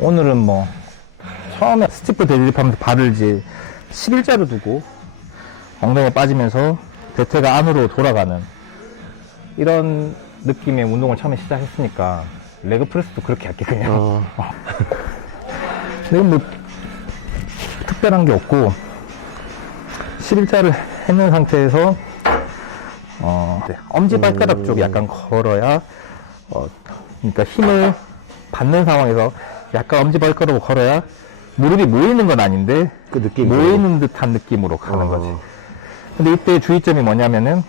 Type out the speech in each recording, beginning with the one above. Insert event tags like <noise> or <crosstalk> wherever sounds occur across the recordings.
오늘은 뭐 처음에 스티프 데드리프하면서 발을 이제 11자로 두고 엉덩이 빠지면서 대퇴가 안으로 돌아가는 이런 느낌의 운동을 처음에 시작했으니까 레그 프레스도 그렇게 할게 그냥 어. <laughs> 근데 뭐 특별한 게 없고 11자를 했는 상태에서 어, 네, 엄지발가락 쪽 약간 걸어야 어, 그러니까 힘을 받는 상황에서 약간 엄지발가락으로 걸어야 무릎이 모이는 건 아닌데 그 느낌. 모이는 듯한 느낌으로 가는 어. 거지 근데 이때 주의점이 뭐냐면은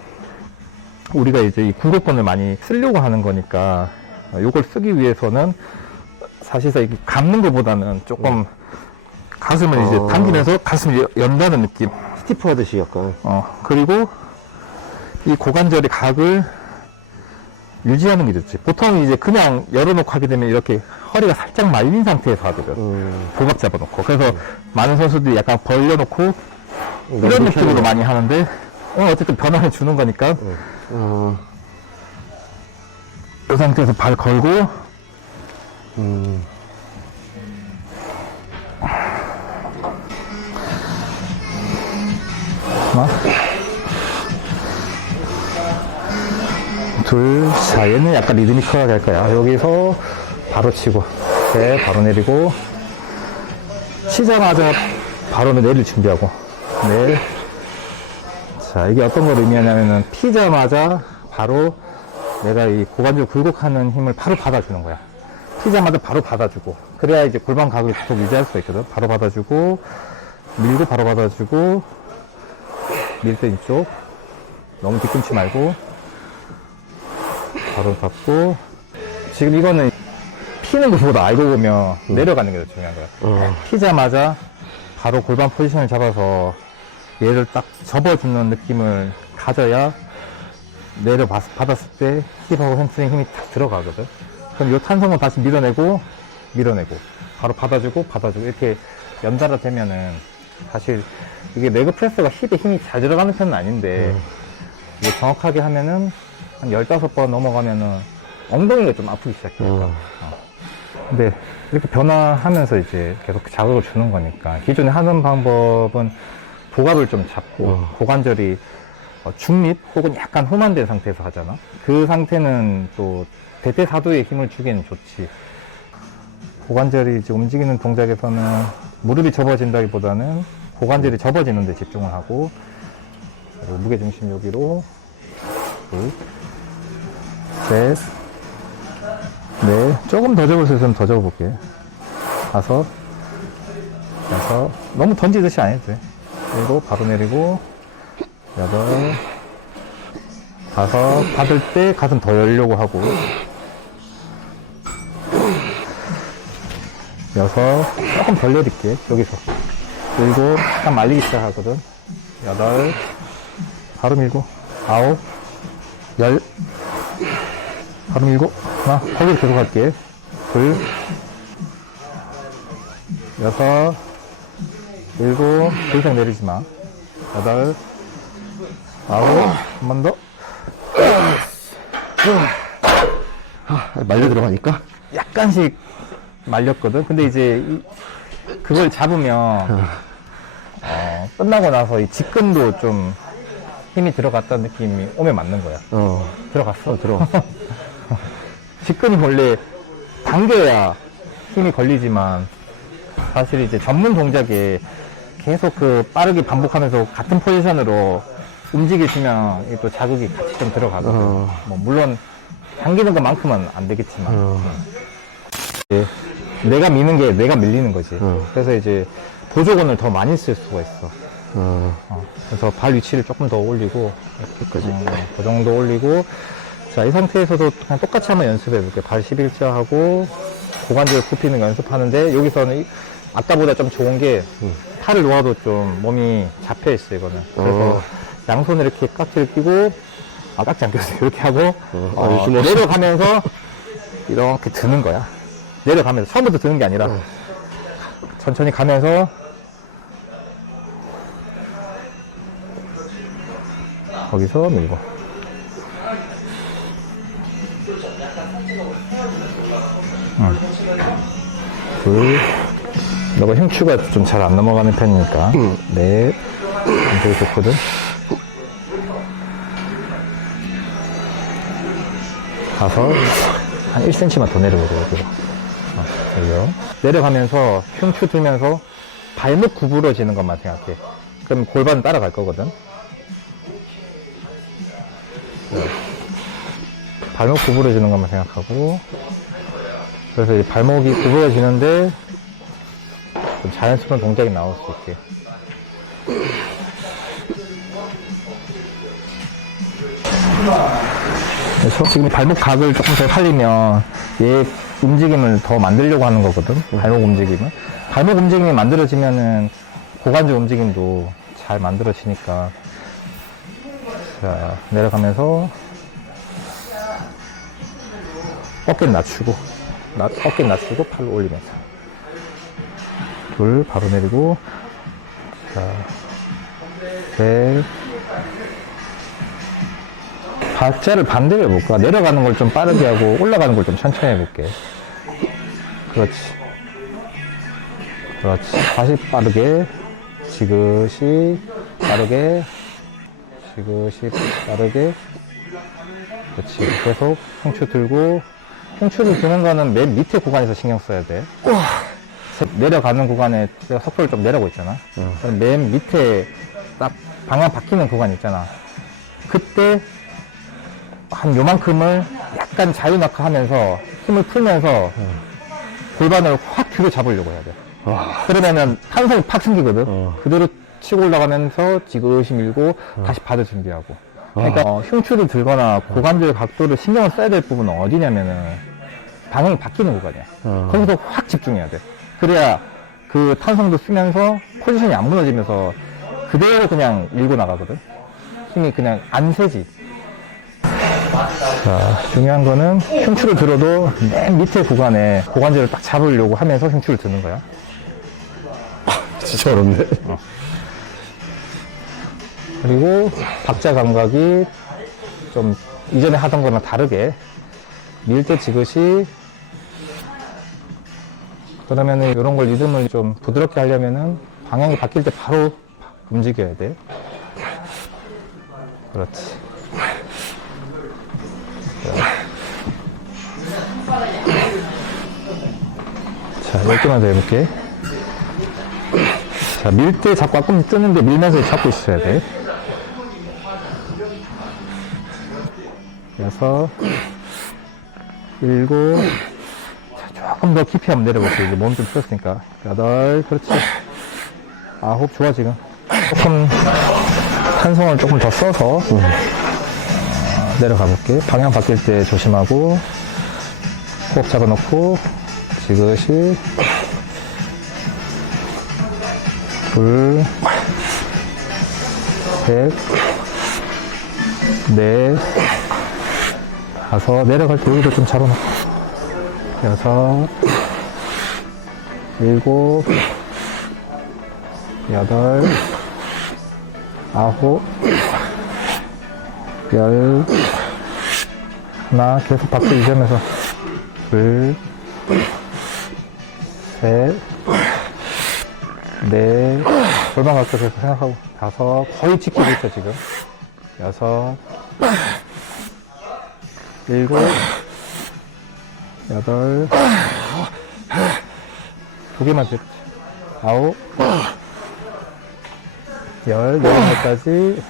우리가 이제 이 구급권을 많이 쓰려고 하는 거니까 어, 이걸 쓰기 위해서는 사실상 이게 감는 것보다는 조금 가슴을 이제 어. 당기면서 가슴을 여- 연다는 느낌. 스티프 하듯이 약간. 어, 그리고 이 고관절의 각을 유지하는 게 좋지. 보통 이제 그냥 열어놓고 하게 되면 이렇게 허리가 살짝 말린 상태에서 하거든. 음. 복압 잡아놓고. 그래서 많은 선수들이 약간 벌려놓고 이런 너무 느낌으로 편해. 많이 하는데 오늘 어쨌든 변화를 주는 거니까 어. 이 상태에서 발 걸고 음. 하나 둘, 자 얘는 약간 리드미컬하게 할 거야 여기서 바로 치고 셋, 바로 내리고 치자마자 바로 내릴 준비하고 넷자 이게 어떤 걸 의미하냐면은 피자마자 바로 내가 이 고관절 굴곡하는 힘을 바로 받아주는 거야. 피자마자 바로 받아주고 그래야 이제 골반 각을 계속 유지할 수 있거든. 바로 받아주고 밀고 바로 받아주고 밀 때 이쪽 너무 뒤꿈치 말고 바로 받고. 지금 이거는 피는 것보다 알고 보면 내려가는 게 더 중요한 거야 어. 피자마자 바로 골반 포지션을 잡아서 얘를 딱 접어주는 느낌을 가져야 내려 받- 받았을 때 힙하고 햄스트링 힘이 탁 들어가거든. 그럼 이 탄성을 다시 밀어내고 밀어내고 바로 받아주고 받아주고 이렇게 연달아 되면은 사실 이게 레그 프레스가 힙에 힘이 잘 들어가는 편은 아닌데 이게 정확하게 하면은 한 15번 넘어가면은 엉덩이가 좀 아프기 시작해요. 어. 근데 이렇게 변화하면서 이제 계속 자극을 주는 거니까 기존에 하는 방법은 복압을 좀 잡고 어. 고관절이 어, 중립 혹은 약간 후만된 상태에서 하잖아. 그 상태는 또 대퇴사두에 힘을 주기는 좋지. 고관절이 이제 움직이는 동작에서는 무릎이 접어진다기보다는 고관절이 접어지는 데 집중을 하고 무게중심 여기로 둘, 셋, 네, 조금 더 접을 수 있으면 더 접어볼게. 다섯, 여섯, 너무 던지듯이 안 해도 돼. 일곱, 바로 내리고, 여덟, 다섯, 받을 때 가슴 더 열려고 하고, 여섯, 조금 덜 내릴게, 여기서. 일곱, 약간 말리기 시작하거든. 여덟, 바로 밀고, 아홉, 열, 바로 밀고 하나 거기로 계속 갈게. 둘 여섯 일곱 더 이상 내리지 마. 여덟 아홉 한 번 더. 말려 들어가니까. 약간씩 말렸거든. 근데 이제 이- 그걸 잡으면 어, 끝나고 나서 이 직근도 좀 힘이 들어갔다는 느낌이 오면 맞는 거야. 어. 들어갔어. 들어 <laughs> 직근이 원래 당겨야 힘이 걸리지만 사실 이제 전문 동작에 계속 그 빠르게 반복하면서 같은 포지션으로 움직이시면 이게 또 자극이 같이 좀 들어가거든. 어. 뭐 물론 당기는 것만큼은 안 되겠지만 어. 예, 내가 미는 게 내가 밀리는 거지. 어. 그래서 이제 보조건을 더 많이 쓸 수가 있어. 어. 어, 그래서 발 위치를 조금 더 올리고 여기까지. 어, 그 정도 올리고 자 이 상태에서도 그냥 똑같이 한번 연습해 볼게요 발 11자 하고 고관절 굽히는 거 연습하는데 여기서는 이- 아까보다 좀 좋은 게 음. 팔을 놓아도 좀 몸이 잡혀 있어 이거는 그래서 어. 양손을 이렇게 깍지를 끼고 아 깍지 안 꼈어요 이렇게 하고 어, 어, 아, 요즘 뭐- 내려가면서 이렇게 드는 거야 내려가면서 처음부터 드는 게 아니라 어. 천천히 가면서 거기서 밀고 응. 둘. 너가 흉추가 좀 잘 안 넘어가는 편이니까. 넷. 되게 좋거든. 다섯. 한 1cm만 더 내려오고, 여기로. 어, 여기요. 내려가면서 흉추 들면서 발목 구부러지는 것만 생각해. 그럼 골반은 따라갈 거거든. 네. 발목 구부러지는 것만 생각하고. 그래서 이 발목이 구부러지는데 좀 자연스러운 동작이 나올 수 있게. 그래서 지금 발목 각을 조금 더 살리면 얘 움직임을 더 만들려고 하는 거거든. 발목 움직임을. 발목 움직임이 만들어지면은 고관절 움직임도 잘 만들어지니까. 자, 내려가면서 어깨 낮추고, 나, 어깨 낮추고 팔을 올리면서. 둘, 바로 내리고. 자, 셋. 박자를 반대로 해볼까? 내려가는 걸 좀 빠르게 하고 올라가는 걸 좀 천천히 해볼게. 그렇지. 그렇지. 다시 빠르게. 지그시, 빠르게. 지그시, 빠르게. 그렇지. 계속 흉추 들고. 흉추를 드는 거는 맨 밑에 구간에서 신경 써야 돼. 내려가는 구간에 내가 속도를 좀 내려고 있잖아. 그럼 맨 밑에 딱 방향 바뀌는 구간 있잖아. 그때 한 요만큼을 약간 자유낙하 하면서 힘을 풀면서 골반을 확 뒤로 잡으려고 해야 돼. 와. 그러면은 탄성이 팍 생기거든. 어. 그대로 치고 올라가면서 지그시 밀고 다시 받을 준비하고. 그러니까 어, 흉추를 들거나 고관절 각도를 신경을 써야 될 부분은 어디냐면은 방향이 바뀌는 구간이야. 어. 거기서 확 집중해야 돼. 그래야 그 탄성도 쓰면서 포지션이 안 무너지면서 그대로 그냥 밀고 나가거든. 힘이 그냥 안 세지. 자, 중요한 거는 흉추를 들어도 맨 밑에 구간에 고관절을 딱 잡으려고 하면서 흉추를 드는 거야. <laughs> 진짜 어렵네. 그리고 박자 감각이 좀 이전에 하던 거랑 다르게 밀 때 지그시 그러면은 이런 걸 리듬을 좀 부드럽게 하려면은 방향이 바뀔 때 바로 움직여야 돼. 그렇지. 자, 10개만 더 해볼게. 자, 밀 때 자꾸 가끔 뜨는데 밀면서 잡고 있어야 돼. 여섯, 일곱, 자, 조금 더 깊이 한번 내려볼게요. 이제 몸 좀 풀었으니까. 여덟, 그렇지. 아홉, 좋아, 지금. 조금, 탄성을 조금 더 써서, 어, 내려가 볼게. 방향 바뀔 때 조심하고, 호흡 잡아놓고, 지그시, 둘, 셋, 넷, 다섯, 내려갈 때 여기도 좀 잡아놓고, 여섯, 일곱, 여덟, 아홉, 열, 하나, 계속 박수 유지하면서, 둘, 셋, 넷, 골반 각도 계속 생각하고, 다섯, 거의 지키고 있어, 지금. 여섯, 일곱, 여덟, 두 개만 더. 아홉, 열, 내려갈까지.